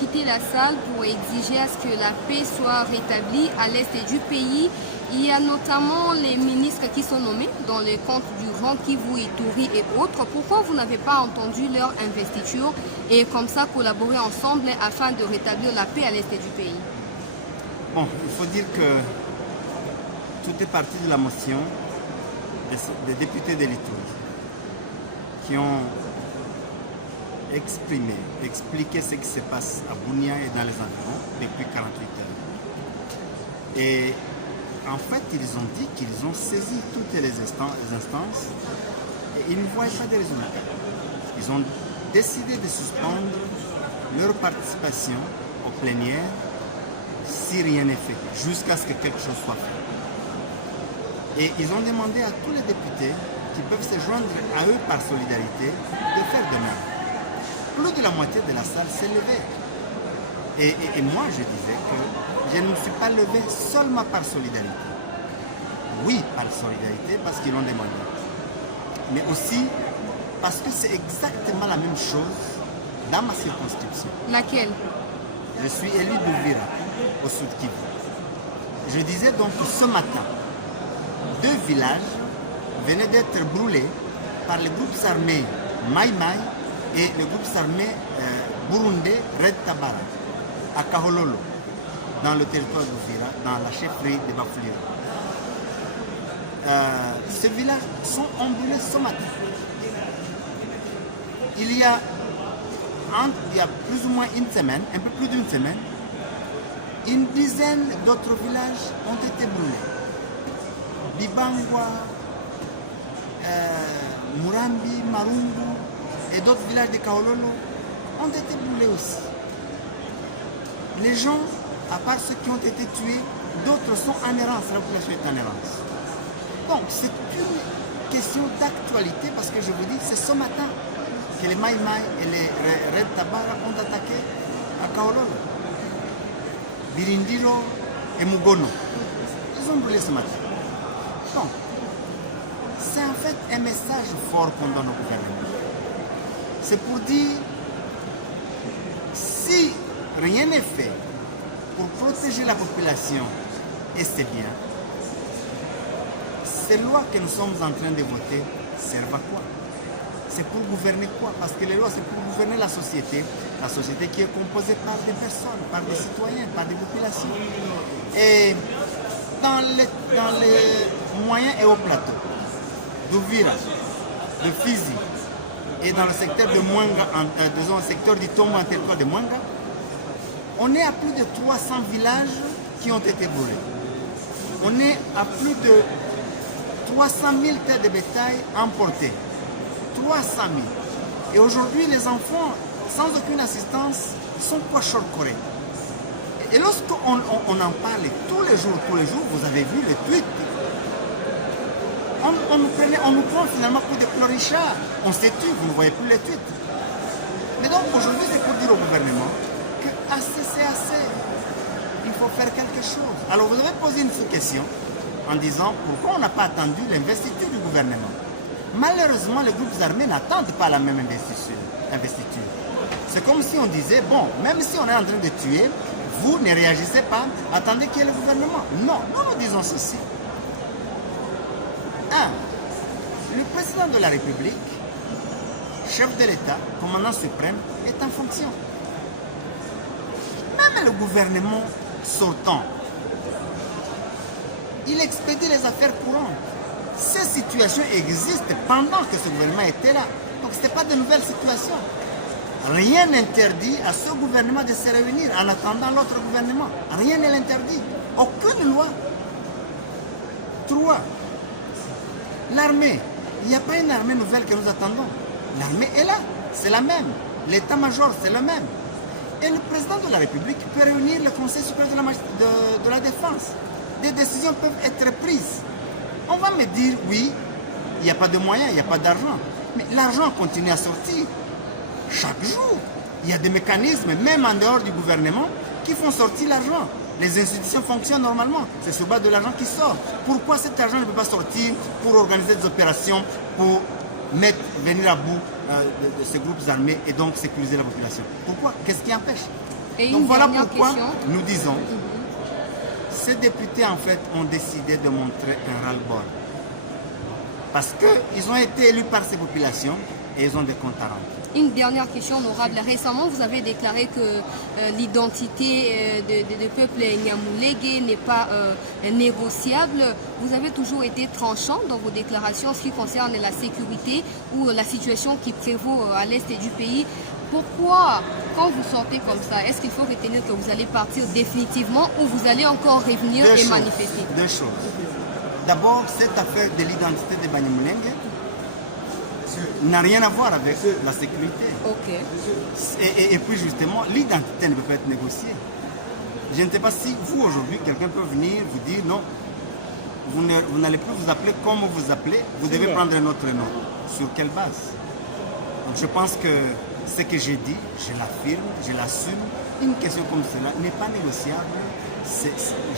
quitté la salle pour exiger à ce que la paix soit rétablie à l'est du pays. Il y a notamment les ministres qui sont nommés dans les comptes du Rang, Kivu, Ituri et autres. Pourquoi vous n'avez pas entendu leur investiture et comme ça collaborer ensemble afin de rétablir la paix à l'est du pays? Bon, il faut dire que tout est parti de la motion des députés de l'Ituri qui ont expliqué ce qui se passe à Bunia et dans les environs depuis 48 heures. Et en fait, ils ont dit qu'ils ont saisi toutes les instances et ils ne voyaient pas de résultats. Ils ont décidé de suspendre leur participation aux plénières si rien n'est fait, jusqu'à ce que quelque chose soit fait. Et ils ont demandé à tous les députés qui peuvent se joindre à eux par solidarité de faire de même. Plus de la moitié de la salle s'est levée. Et moi, je disais que je ne me suis pas levé seulement par solidarité. Oui, par solidarité, parce qu'ils l'ont demandé. Mais aussi parce que c'est exactement la même chose dans ma circonscription. Laquelle? Je suis élu d'Uvira, au sud Kivu. Je disais donc que ce matin, 2 villages venaient d'être brûlés par les groupes armés Mai Mai et le groupe armé burundais Red Tabara, à Kahololo, dans le territoire d'Uvira, dans la chefferie de Bafulira. Ces villages sont brûlés ce matin. Il y a plus ou moins une semaine, un peu plus d'une semaine, une dizaine d'autres villages ont été brûlés. Bibangwa, Murambi, Marungu et d'autres villages de Kaololo ont été brûlés aussi. Les gens, à part ceux qui ont été tués, d'autres sont en errance, la population est en errance. Donc c'est une question d'actualité parce que je vous dis, c'est ce matin que les Mai Mai et les Red Tabara ont attaqué à Kaololo. Birindiro et Mugono. Ils ont brûlé ce matin. Donc, c'est en fait un message fort qu'on donne au gouvernement. C'est pour dire, si rien n'est fait pour protéger la population, et c'est bien, ces lois que nous sommes en train de voter servent à quoi? C'est pour gouverner quoi? Parce que les lois, c'est pour gouverner la société qui est composée par des personnes, par des citoyens, par des populations. Et dans les moyens et hauts plateaux, d'Uvira, de Fizi, et dans le secteur de Mwanga, disons le secteur du Tombo en territoire de Mwanga, on est à plus de 300 villages qui ont été brûlés. On est à plus de 300 000 têtes de bétail emportées. 300 000. Et aujourd'hui, les enfants, sans aucune assistance, sont pochorcorés. Et lorsqu'on en parle tous les jours, vous avez vu le tweet, on nous prend finalement pour des plorichards. On se tue, vous ne voyez plus les tweets. Mais donc aujourd'hui, c'est pour dire au gouvernement que assez c'est assez. Il faut faire quelque chose. Alors vous avez posé une sous-question en disant pourquoi on n'a pas attendu l'investiture du gouvernement. Malheureusement, les groupes armés n'attendent pas la même investiture. C'est comme si on disait, bon, même si on est en train de tuer, vous ne réagissez pas, attendez qu'il y ait le gouvernement. Non, nous disons ceci. 1. Le président de la République, chef de l'État, commandant suprême, est en fonction. Même le gouvernement sortant, il expédie les affaires courantes. Ces situations existent pendant que ce gouvernement était là. Donc ce n'était pas de nouvelles situations. Rien n'interdit à ce gouvernement de se réunir en attendant l'autre gouvernement. Rien ne l'interdit. Aucune loi. 3. L'armée. Il n'y a pas une armée nouvelle que nous attendons. L'armée est là. C'est la même. L'état-major, c'est le même. Et le président de la République peut réunir le Conseil supérieur de la défense. Des décisions peuvent être prises. On va me dire, oui, il n'y a pas de moyens, il n'y a pas d'argent. Mais l'argent continue à sortir. Chaque jour, il y a des mécanismes, même en dehors du gouvernement, qui font sortir l'argent. Les institutions fonctionnent normalement. C'est sur base de l'argent qui sort. Pourquoi cet argent ne peut pas sortir pour organiser des opérations, pour venir à bout de ces groupes armés et donc sécuriser la population? Pourquoi? Qu'est-ce qui empêche? Et Donc une voilà dernière pourquoi question. nous disons, ces députés en fait ont décidé de montrer un ras-le-bol. Parce qu'ils ont été élus par ces populations et ils ont des comptes à rendre. Une dernière question, honorable. Récemment, vous avez déclaré que l'identité du peuple Nyamulenge n'est pas négociable. Vous avez toujours été tranchant dans vos déclarations en ce qui concerne la sécurité ou la situation qui prévaut à l'est du pays. Pourquoi, quand vous sortez comme ça, est-ce qu'il faut retenir que vous allez partir définitivement ou vous allez encore revenir et manifester? Deux choses. D'abord, cette affaire de l'identité de Banyamulenge n'a rien à voir avec la sécurité. Ok. Et puis justement, l'identité ne peut pas être négociée. Je ne sais pas si vous, aujourd'hui, quelqu'un peut venir vous dire non, vous n'allez plus vous appeler comme vous vous appelez, vous devez prendre un autre nom. Sur quelle base? Donc je pense que ce que j'ai dit, je l'affirme, je l'assume. Une question comme cela n'est pas négociable.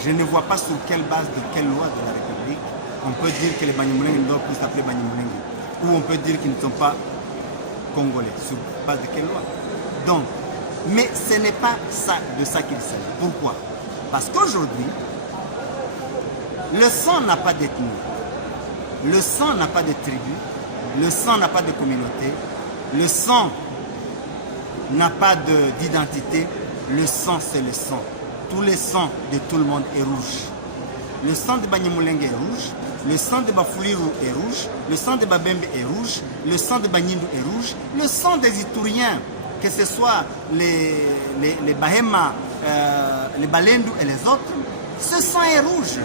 Je ne vois pas sur quelle base de quelle loi de la République on peut dire que les Banyamulenge ne doivent plus s'appeler Banyamulenge. Ou on peut dire qu'ils ne sont pas congolais. Sur base de quelle loi? Donc, mais ce n'est pas ça, de ça qu'il s'agit. Pourquoi? Parce qu'aujourd'hui, le sang n'a pas d'ethnie. Le sang n'a pas de tribu. Le sang n'a pas de communauté. Le sang n'a pas d'identité. Le sang, c'est le sang. Tout le sang de tout le monde est rouge. Le sang de Banyamulenge est rouge. Le sang de Bafuliru est rouge, le sang de Babembe est rouge, le sang de Banyindu est rouge, le sang des Ituriens, que ce soit les Bahema, les Balendu et les autres, ce sang est rouge.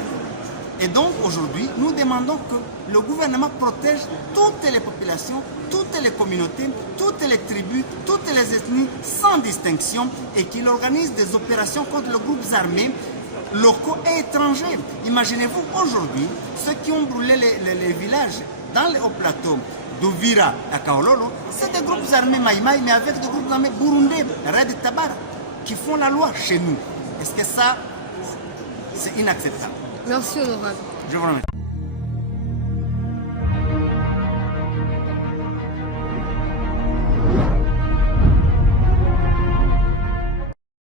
Et donc aujourd'hui, nous demandons que le gouvernement protège toutes les populations, toutes les communautés, toutes les tribus, toutes les ethnies, sans distinction, et qu'il organise des opérations contre les groupes armés locaux et étrangers. Imaginez-vous aujourd'hui, ceux qui ont brûlé les villages dans les hauts plateaux d'Uvira à Kaololo, c'est des groupes armés Maïmaï, mais avec des groupes armés burundais, Red Tabara, qui font la loi chez nous. Est-ce que ça, c'est inacceptable? Merci, honorable. Je vous remercie.